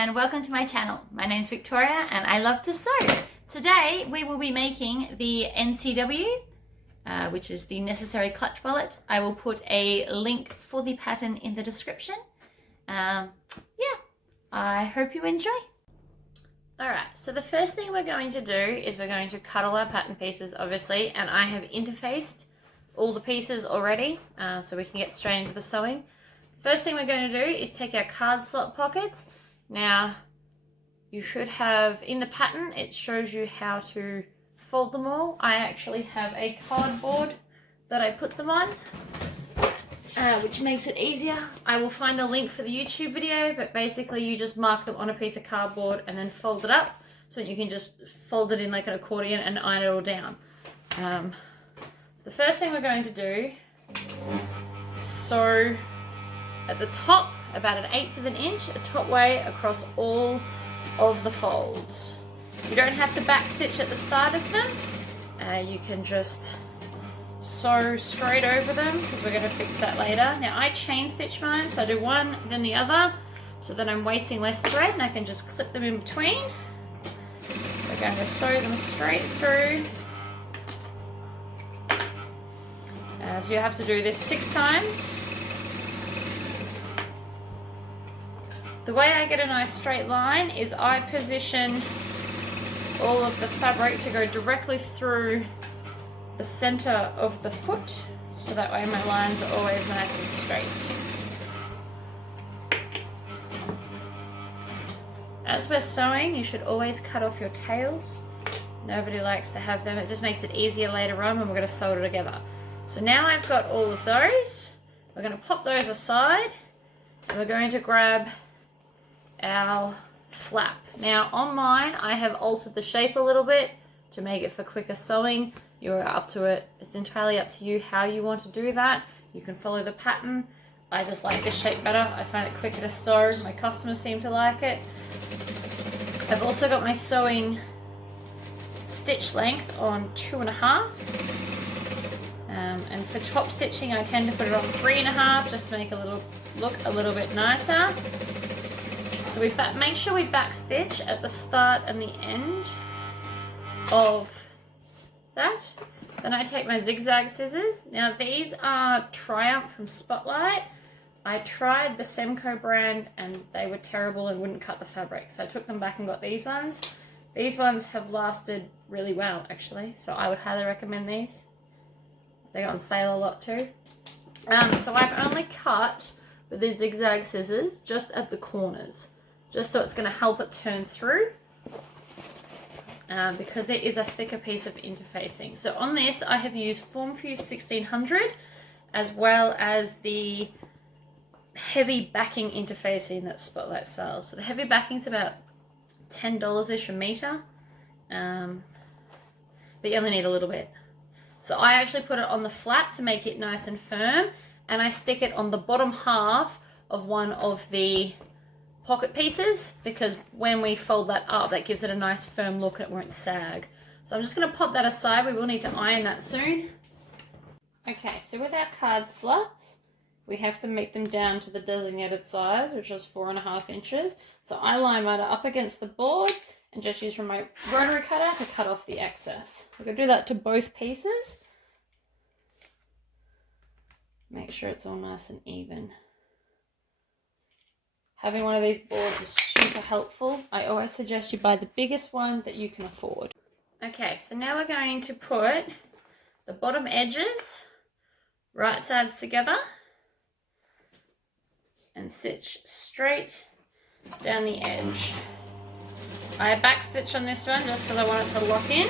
and welcome to my channel. My name is Victoria and I love to sew. Today we will be making the NCW, which is the necessary clutch wallet. I will put a link for the pattern in the description. Yeah, I hope you enjoy. Alright, so the first thing we're going to do is we're going to cut all our pattern pieces, obviously, and I have interfaced all the pieces already, so we can get straight into the sewing. First thing we're going to do is take our card slot pockets. Now, you should have, in the pattern, it shows you how to fold them all. I actually have a cardboard that I put them on, which makes it easier. I will find a link for the YouTube video, but basically you just mark them on a piece of cardboard and then fold it up so that you can just fold it in like an accordion and iron it all down. So the first thing we're going to do is sew at the top about 1/8 of an inch, a top way across all of the folds. You don't have to back stitch at the start of them. You can just sew straight over them because we're going to fix that later. Now I chain stitch mine, so I do one then the other so that I'm wasting less thread and I can just clip them in between. We're going to sew them straight through. So you have to do this 6 times. The way I get a nice straight line is I position all of the fabric to go directly through the center of the foot, so that way my lines are always nice and straight. As we're sewing, you should always cut off your tails. Nobody likes to have them. It just makes it easier later on when we're going to sew it together. So now I've got all of those. We're going to pop those aside and we're going to grab our flap. Now on mine I have altered the shape a little bit to make it for quicker sewing. You're up to it. It's entirely up to you how you want to do that. You can follow the pattern. I just like this shape better. I find it quicker to sew. My customers seem to like it. I've also got my sewing stitch length on 2.5. And for top stitching I tend to put it on 3.5 just to make it look a little bit nicer. So we make sure we back stitch at the start and the end of that. Then I take my zigzag scissors. Now these are Triumph from Spotlight. I tried the Semco brand and they were terrible and wouldn't cut the fabric. So I took them back and got these ones. These ones have lasted really well actually. So I would highly recommend these. They go on sale a lot too. So I've only cut with these zigzag scissors just at the corners, just so it's going to help it turn through, because there is a thicker piece of interfacing. So on this I have used Form Fuse 1600 as well as the heavy backing interfacing that Spotlight sells. So the heavy backing is about $10-ish a meter, but you only need a little bit. So I actually put it on the flap to make it nice and firm, and I stick it on the bottom half of one of the pocket pieces, because when we fold that up, that gives it a nice firm look and it won't sag. So I'm just going to pop that aside. We will need to iron that soon. Okay, so with our card slots, we have to make them down to the designated size, which is 4.5 inches. So I line mine up against the board and just use my rotary cutter to cut off the excess. We're going to do that to both pieces. Make sure it's all nice and even. Having one of these boards is super helpful. I always suggest you buy the biggest one that you can afford. Okay, so now we're going to put the bottom edges, right sides together, and stitch straight down the edge. I back stitch on this one just because I want it to lock in.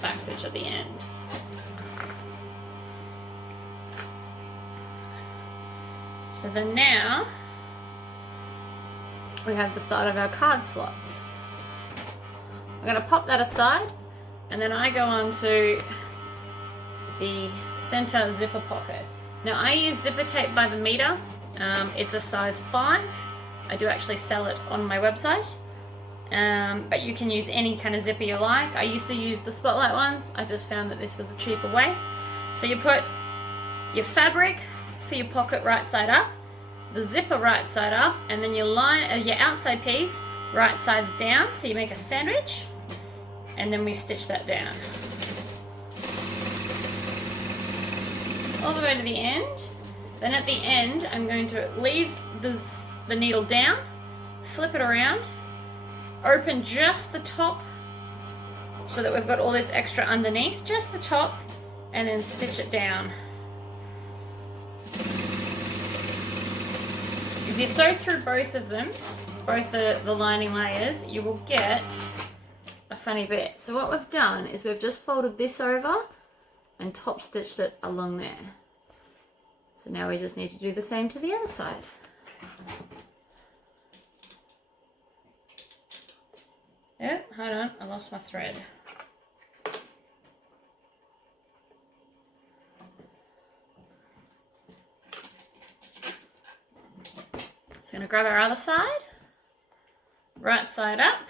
Back stitch at the end. So then now we have the start of our card slots. I'm going to pop that aside and then I go on to the center zipper pocket. Now I use zipper tape by the meter. It's a size 5. I do actually sell it on my website, but you can use any kind of zipper you like. I used to use the Spotlight ones. I just found that this was a cheaper way. So you put your fabric for your pocket right side up, the zipper right side up, and then your outside piece right side's down, so you make a sandwich, and then we stitch that down all the way to the end. Then at the end, I'm going to leave the needle down, flip it around, open just the top so that we've got all this extra underneath, just the top, and then stitch it down. If you sew through both of them, both the lining layers, you will get a funny bit. So what we've done is we've just folded this over and top stitched it along there. So now we just need to do the same to the other side. Oh, hold on, I lost my thread. So I'm going to grab our other side, right side up,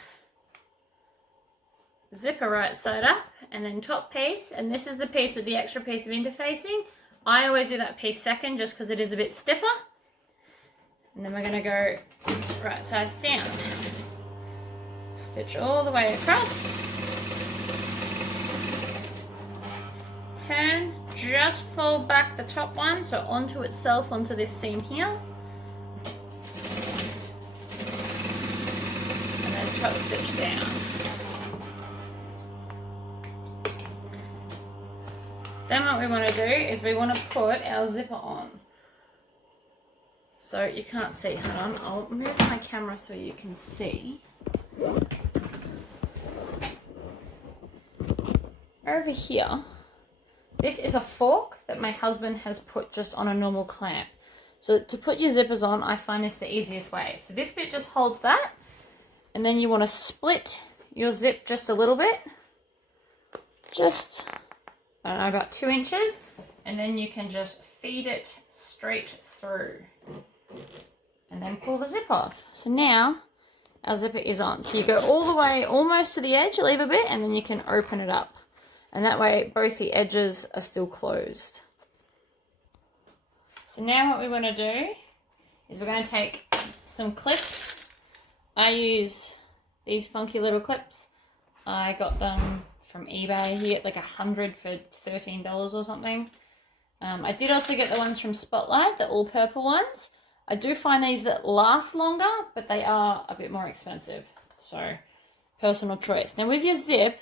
zipper right side up, and then top piece, and this is the piece with the extra piece of interfacing. I always do that piece second just because it is a bit stiffer. And then we're going to go right sides down. Stitch all the way across. Turn, just fold back the top one, so onto itself, onto this seam here. And then top stitch down. Then what we want to do is we want to put our zipper on. So you can't see, hold on, I'll move my camera so you can see. Over here, this is a fork that my husband has put just on a normal clamp. So to put your zippers on, I find this the easiest way. So this bit just holds that, and then you want to split your zip just a little bit. Just, I don't know, about 2 inches, and then you can just feed it straight through and then pull the zip off. So now our zipper is on. So you go all the way almost to the edge, leave a bit, and then you can open it up. And that way both the edges are still closed. So now what we want to do is we're going to take some clips. I use these funky little clips. I got them from eBay. You get like 100 for $13 or something. I did also get the ones from Spotlight, the all purple ones. I do find these that last longer, but they are a bit more expensive. So, personal choice. Now with your zip,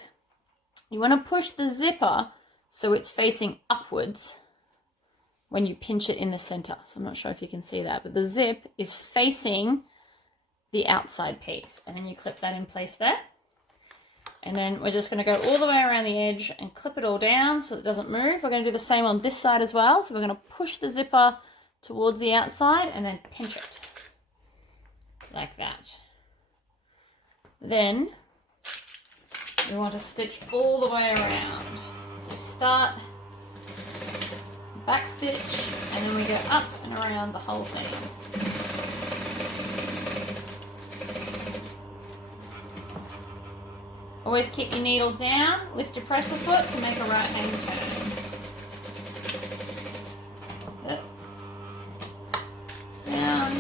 you want to push the zipper so it's facing upwards when you pinch it in the center. So I'm not sure if you can see that, but the zip is facing the outside piece. And then you clip that in place there. And then we're just going to go all the way around the edge and clip it all down so it doesn't move. We're going to do the same on this side as well. So we're going to push the zipper towards the outside and then pinch it like that. Then we want to stitch all the way around. So start, back stitch, and then we go up and around the whole thing. Always keep your needle down, lift your presser foot to make a right hand turn. Up, down,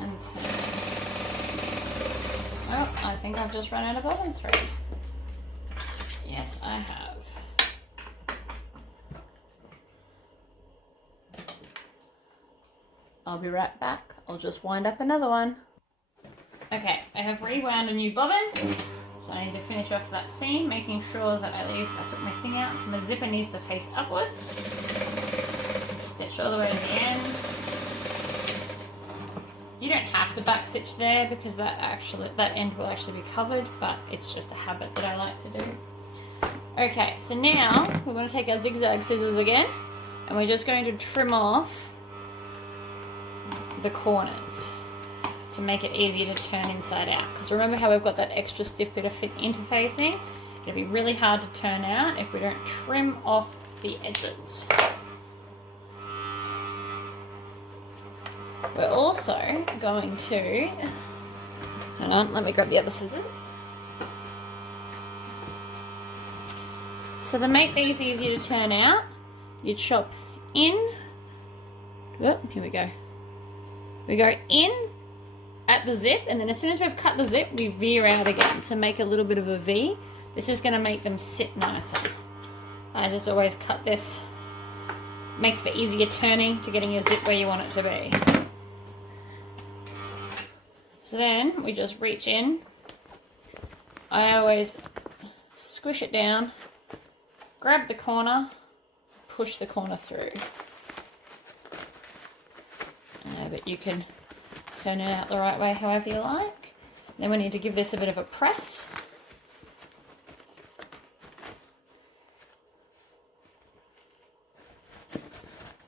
and turn. Oh, I think I've just run out of bobbin thread. Yes, I have. I'll be right back. I'll just wind up another one. Okay, I have rewound a new bobbin, so I need to finish off that seam, making sure that I took my thing out, so my zipper needs to face upwards. Stitch all the way to the end. You don't have to back stitch there because that end will actually be covered, but it's just a habit that I like to do. Okay, so now we're going to take our zigzag scissors again, and we're just going to trim off the corners to make it easier to turn inside out. Because remember how we've got that extra stiff bit of interfacing? It'll be really hard to turn out if we don't trim off the edges. We're also going to, hang on, let me grab the other scissors. So to make these easier to turn out, you chop in Oop, here we go. We go in at the zip, and then as soon as we've cut the zip, we veer out again to make a little bit of a V. This is going to make them sit nicer. I just always cut this. Makes for easier turning to getting your zip where you want it to be. So then we just reach in. I always squish it down, grab the corner, push the corner through. But you can turn it out the right way however you like. Then we need to give this a bit of a press.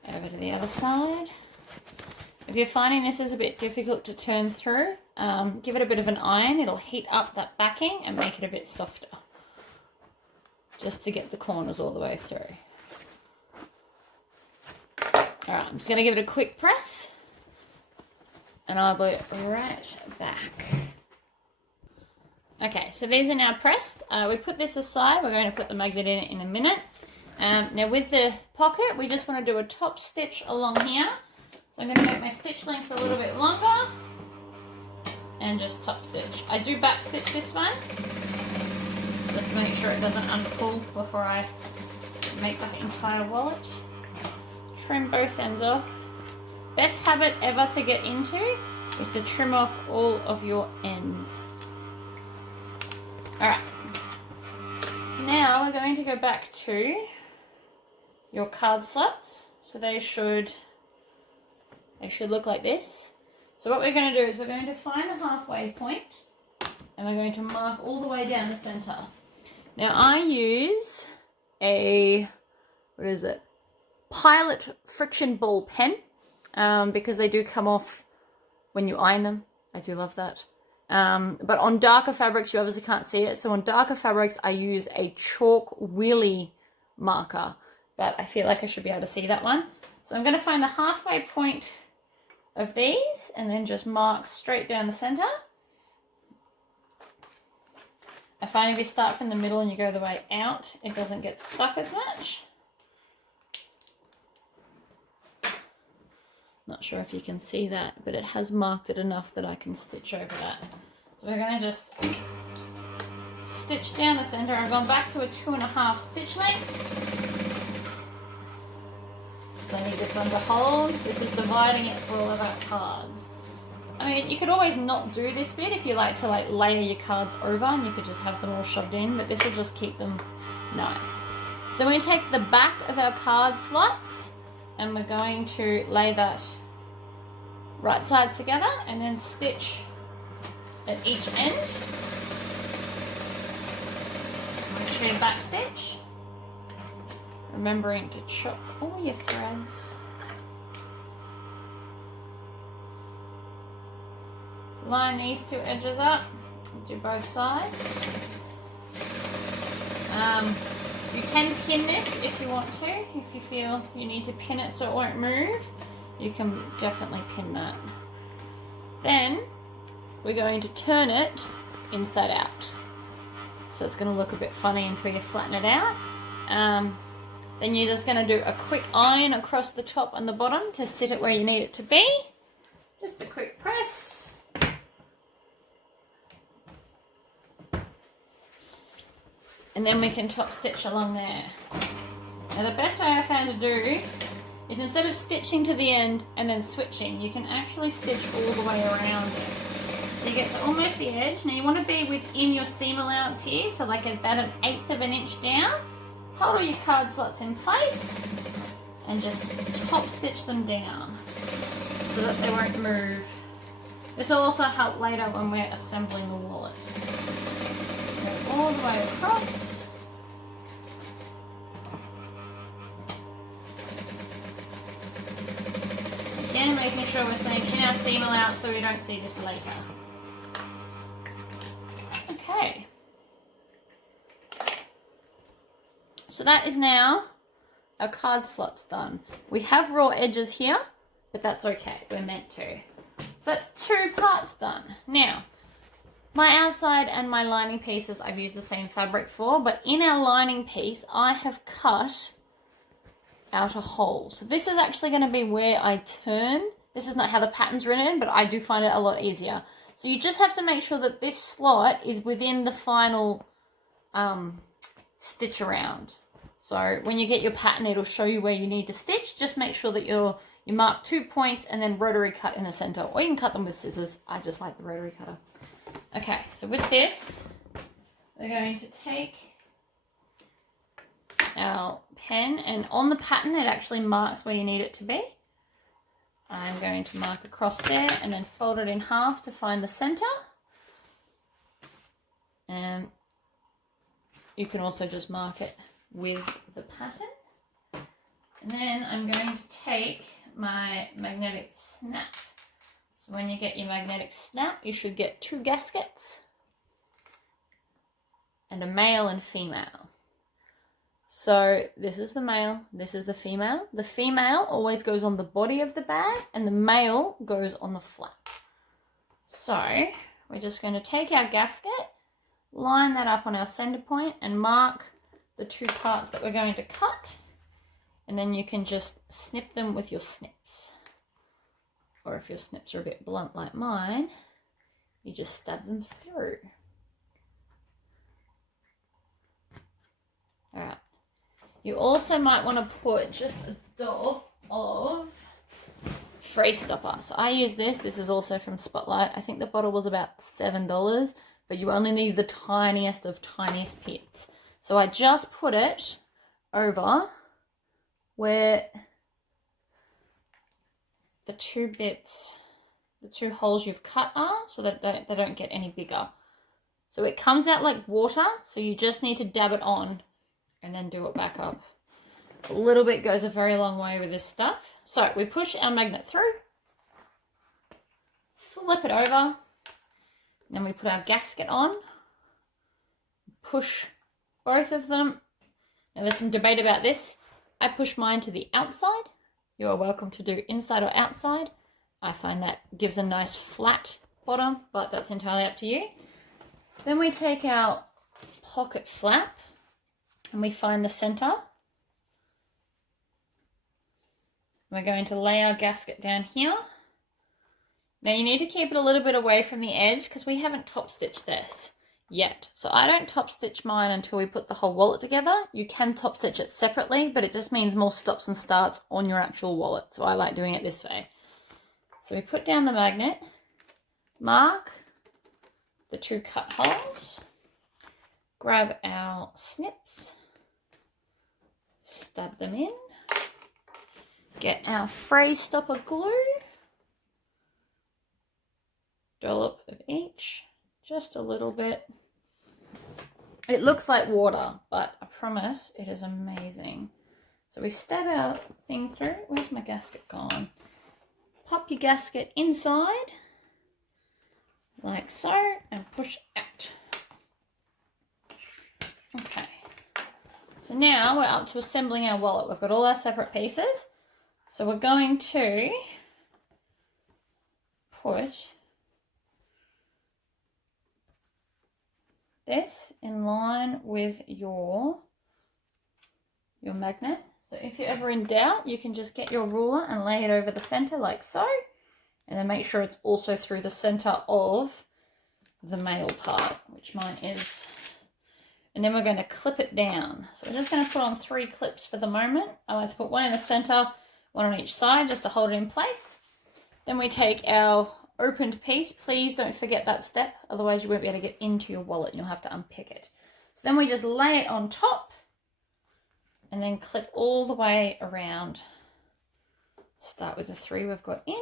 Over to the other side. If you're finding this is a bit difficult to turn through, give it a bit of an iron. It'll heat up that backing and make it a bit softer. Just to get the corners all the way through. Alright, I'm just going to give it a quick press. And I'll be right back. Okay, so these are now pressed. We put this aside. We're going to put the magnet in it in a minute. Now with the pocket, we just want to do a top stitch along here. So I'm going to make my stitch length a little bit longer and just top stitch. I do back stitch this one just to make sure it doesn't unpull before I make the entire wallet. Trim both ends off. Best habit ever to get into is to trim off all of your ends. Alright, so now we're going to go back to your card slots. So they should look like this. So what we're going to do is we're going to find the halfway point and we're going to mark all the way down the center. Now I use a, Pilot friction ball pen because they do come off when you iron them. I do love that. But on darker fabrics, you obviously can't see it. So on darker fabrics, I use a chalk wheelie marker, but I feel like I should be able to see that one. So I'm going to find the halfway point of these and then just mark straight down the center. I find if you start from the middle and you go the way out, it doesn't get stuck as much. Not sure if you can see that, but it has marked it enough that I can stitch over that. So we're going to just stitch down the center. I've gone back to a 2.5 stitch length. So I need this one to hold. This is dividing it for all of our cards. I mean, you could always not do this bit if you like to layer your cards over and you could just have them all shoved in, but this will just keep them nice. So we take the back of our card slots and we're going to lay that right sides together and then stitch at each end. Make sure you back stitch. Remembering to chop all your threads. Line these two edges up and do both sides. You can pin this if you want to. If you feel you need to pin it so it won't move, you can definitely pin that. Then we're going to turn it inside out. So it's going to look a bit funny until you flatten it out. Then you're just going to do a quick iron across the top and the bottom to sit it where you need it to be. Just a quick press. And then we can top stitch along there. Now the best way I found to do is instead of stitching to the end and then switching, you can actually stitch all the way around it. So you get to almost the edge. Now you want to be within your seam allowance here, so like about 1/8 of an inch down. Hold all your card slots in place and just top stitch them down so that they won't move. This will also help later when we're assembling the wallet. Go all the way across. Again, making sure we're staying in our seam allowance so we don't see this later. Okay. So that is now our card slots done. We have raw edges here, but that's okay. We're meant to. So that's 2 parts done. Now, my outside and my lining pieces I've used the same fabric for, but in our lining piece I have cut outer hole. So this is actually going to be where I turn. This is not how the pattern's written, but I do find it a lot easier. So you just have to make sure that this slot is within the final stitch around. So when you get your pattern, it'll show you where you need to stitch. Just make sure that you mark 2 points and then rotary cut in the center, or you can cut them with scissors. I just like the rotary cutter. Okay, so with this, we're going to take our pen, and on the pattern it actually marks where you need it to be. I'm going to mark across there and then fold it in half to find the center. And you can also just mark it with the pattern. And then I'm going to take my magnetic snap. So when you get your magnetic snap, you should get 2 gaskets and a male and female. So this is the male, this is the female. The female always goes on the body of the bag and the male goes on the flap. So we're just going to take our gasket, line that up on our center point and mark the 2 parts that we're going to cut. And then you can just snip them with your snips. Or if your snips are a bit blunt like mine, you just stab them through. All right. You also might want to put just a dab of fray stopper. So I use this. This is also from Spotlight. I think the bottle was about $7, but you only need the tiniest of tiniest pits. So I just put it over where the 2 bits, the 2 holes you've cut are, so that they don't get any bigger. So it comes out like water, so you just need to dab it on and then do it back up. A little bit goes a very long way with this stuff. So we push our magnet through, flip it over, then we put our gasket on, push both of them. Now there's some debate about this. I push mine to the outside. You are welcome to do inside or outside. I find that gives a nice flat bottom, but that's entirely up to you. Then we take our pocket flap and we find the center. We're going to lay our gasket down here. Now you need to keep it a little bit away from the edge because we haven't top stitched this yet. So I don't top stitch mine until we put the whole wallet together. You can top stitch it separately, but it just means more stops and starts on your actual wallet. So I like doing it this way. So we put down the magnet, mark the 2 cut holes, grab our snips, stab them in, get our fray stopper glue, dollop of each, just a little bit. It looks like water, but I promise it is amazing. So we stab our thing through. Where's my gasket gone? Pop your gasket inside, like so, and push out. Okay. So now we're up to assembling our wallet. We've got all our separate pieces. So we're going to put this in line with your magnet. So if you're ever in doubt, you can just get your ruler and lay it over the center like so, and then make sure it's also through the center of the male part, which mine is. And then we're going to clip it down. So we're just going to put on 3 clips for the moment. I like to put 1 in the center, 1 on each side, just to hold it in place. Then we take our opened piece. Please don't forget that step, otherwise you won't be able to get into your wallet and you'll have to unpick it. So then we just lay it on top and then clip all the way around. Start with the 3 we've got in.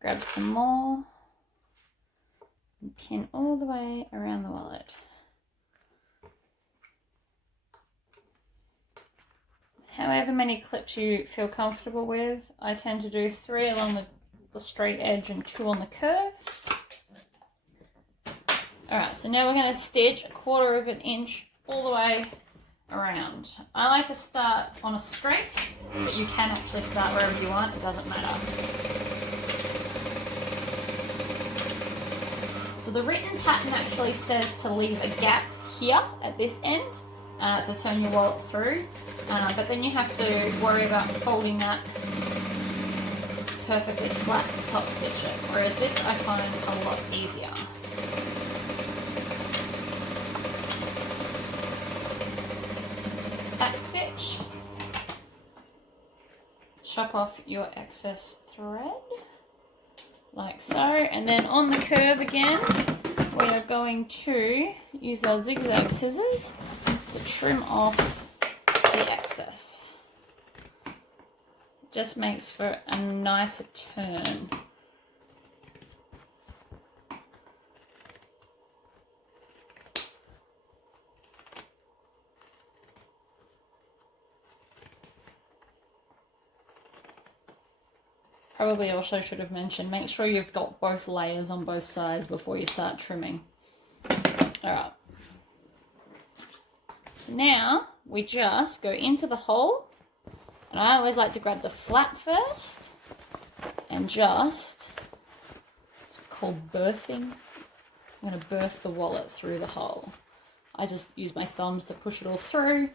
Grab some more and pin all the way around the wallet. However many clips you feel comfortable with. I tend to do 3 along the straight edge and 2 on the curve. Alright, so now we're going to stitch 1/4 of an inch all the way around. I like to start on a straight, but you can actually start wherever you want, it doesn't matter. So the written pattern actually says to leave a gap here at this end, to turn your wallet through, but then you have to worry about folding that perfectly flat to top stitch it, whereas this I find a lot easier. Back stitch, chop off your excess thread like so, and then on the curve again we are going to use our zigzag scissors to trim off the excess. Just makes for a nicer turn. Probably also should have mentioned, make sure you've got both layers on both sides before you start trimming. Alright. Now we just go into the hole, and I always like to grab the flap first and just, it's called birthing. I'm going to birth the wallet through the hole. I just use my thumbs to push it all through.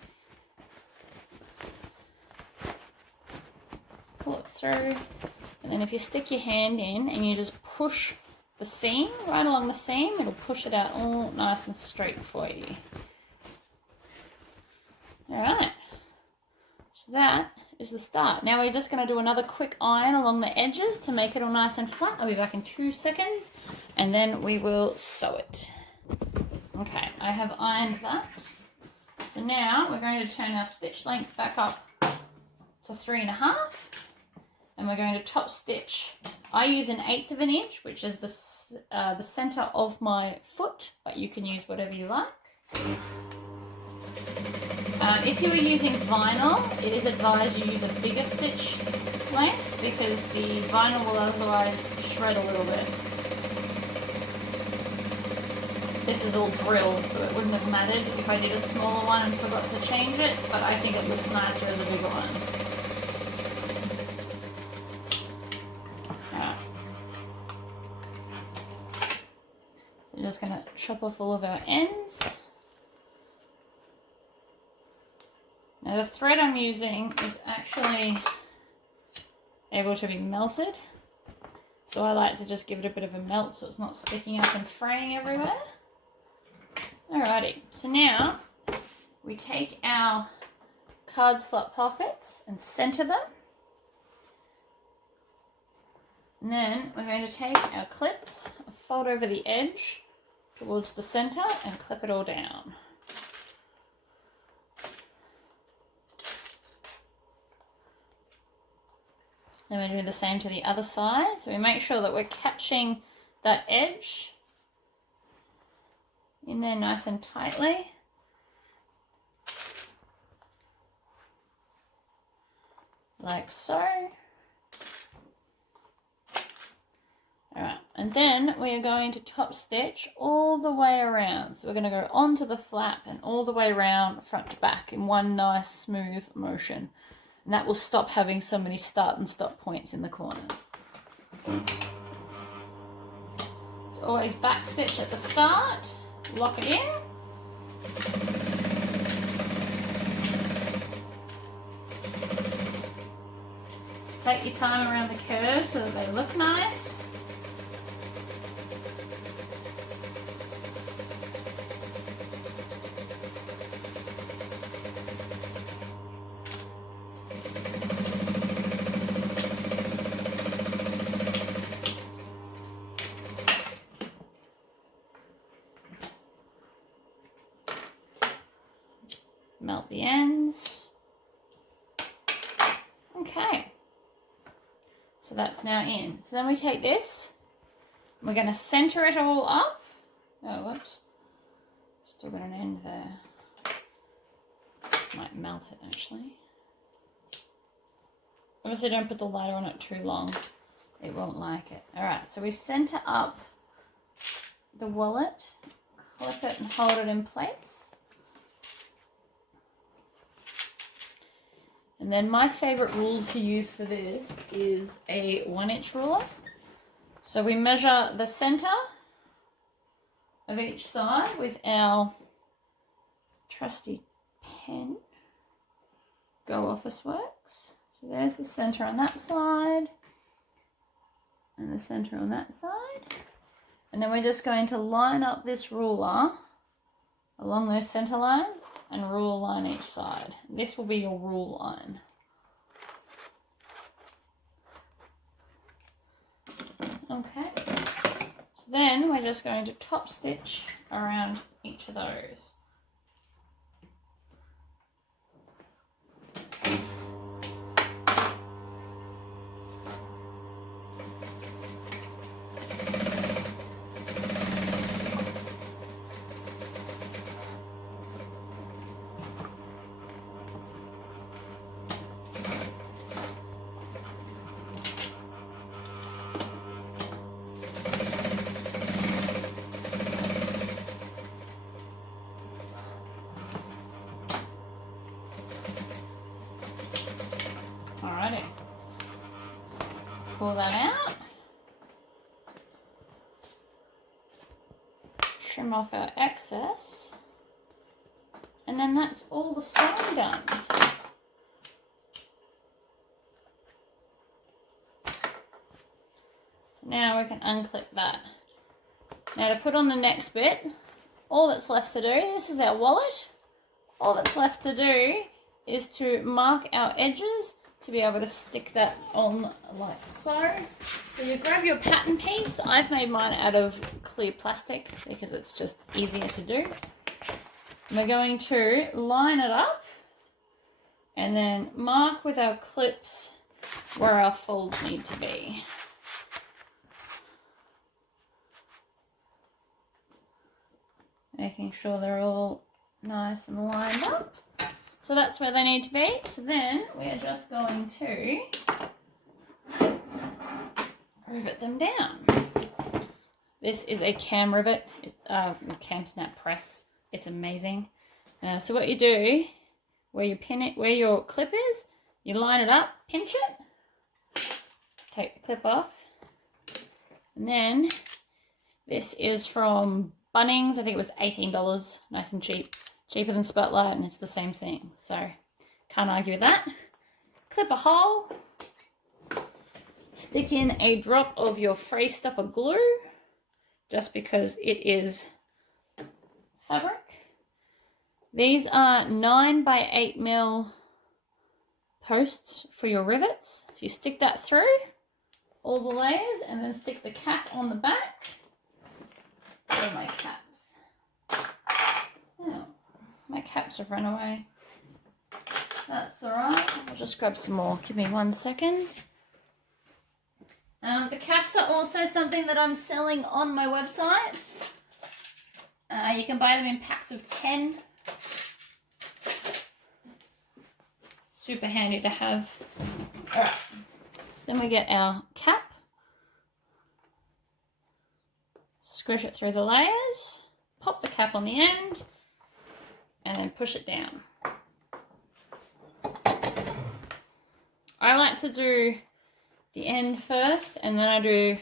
Pull it through. And then if you stick your hand in and you just push the seam right along the seam, it'll push it out all nice and straight for you. Alright, so that is the start. Now we're just going to do another quick iron along the edges to make it all nice and flat. I'll be back in 2 seconds and then we will sew it. Okay, I have ironed that. So now we're going to turn our stitch length back up to 3.5. And we're going to top stitch. I use 1/8 of an inch, which is the center of my foot, but you can use whatever you like. If you were using vinyl, it is advised you use a bigger stitch length because the vinyl will otherwise shred a little bit. This is all drilled, so it wouldn't have mattered if I did a smaller one and forgot to change it, but I think it looks nicer as a bigger one. I'm just going to chop off all of our ends. Now the thread I'm using is actually able to be melted. So I like to just give it a bit of a melt so it's not sticking up and fraying everywhere. Alrighty, so now we take our card slot pockets and center them. And then we're going to take our clips, fold over the edge towards the center and clip it all down. Then we're doing the same to the other side. So we make sure that we're catching that edge in there nice and tightly. Like so. Alright, and then we are going to top stitch all the way around. So we're going to go onto the flap and all the way around front to back in one nice smooth motion. And that will stop having so many start and stop points in the corners. It's always back stitch at the start, lock it in. Take your time around the curves so that they look nice. Melt the ends. Okay, so that's now in. So then we take this, we're going to center it all up. Oh, whoops, still got an end there. Might melt it actually. Obviously don't put the lighter on it too long, it won't like it. Alright, so we center up the wallet, clip it and hold it in place. And then my favorite rule to use for this is a 1-inch ruler. So we measure the center of each side with our trusty pen. Go Office Works. So there's the center on that side and the center on that side. And then we're just going to line up this ruler along those center lines and rule line each side. This will be your rule line. Okay. So then we're just going to top stitch around each of those. Alrighty, pull that out, trim off our excess, and then that's all the sewing done. So now we can unclip that. Now to put on the next bit, all that's left to do, this is our wallet, all that's left to do is to mark our edges to be able to stick that on like so. So you grab your pattern piece. I've made mine out of clear plastic because it's just easier to do. And we're going to line it up and then mark with our clips where our folds need to be. Making sure they're all nice and lined up. So that's where they need to be. So then we are just going to rivet them down. This is a cam rivet, cam snap press. It's amazing. So what you do, where you pin it, where your clip is, you line it up, pinch it, take the clip off, and then this is from Bunnings. I think it was $18, nice and cheap. Cheaper than Spotlight, and it's the same thing, so can't argue with that. Clip a hole, stick in a drop of your fray stopper glue, just because it is fabric. These are 9 by 8 mil posts for your rivets, so you stick that through all the layers and then stick the cap on the back. Where are my caps? Oh. My caps have run away. That's alright. I'll just grab some more. Give me 1 second. The caps are also something that I'm selling on my website. You can buy them in packs of 10. Super handy to have. Alright. So then we get our cap. Squish it through the layers. Pop the cap on the end. And then push it down. I like to do the end first and then I do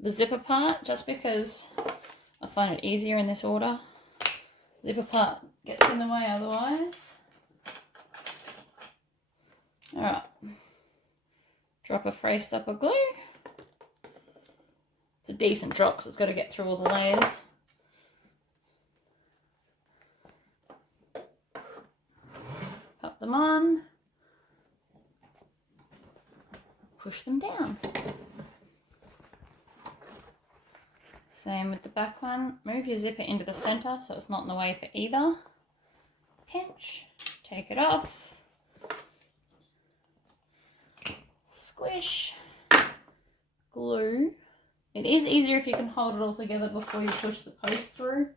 the zipper part just because I find it easier in this order. Zipper part gets in the way otherwise. Alright. Drop a fray stopper glue. It's a decent drop because it's got to get through all the layers. Pop them on, push them down. Same with the back one. Move your zipper into the center so it's not in the way for either. Pinch, take it off, squish, glue. It is easier if you can hold it all together before you push the post through.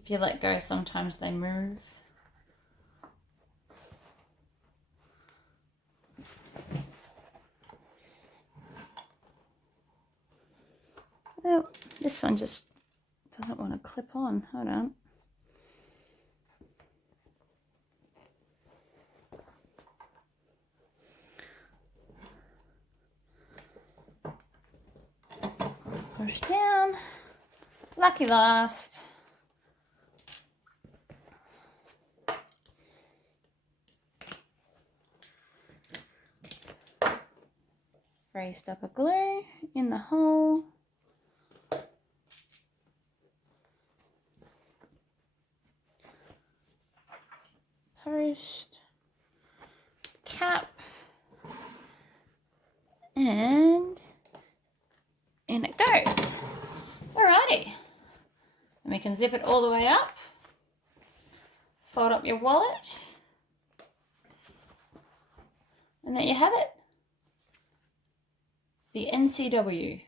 If you let go, sometimes they move. Well, this one just doesn't want to clip on. Hold on. Push down. Lucky last. Raised up a glue in the hole. Post, cap, and in it goes. Alrighty. And we can zip it all the way up. Fold up your wallet. And there you have it. The NCW.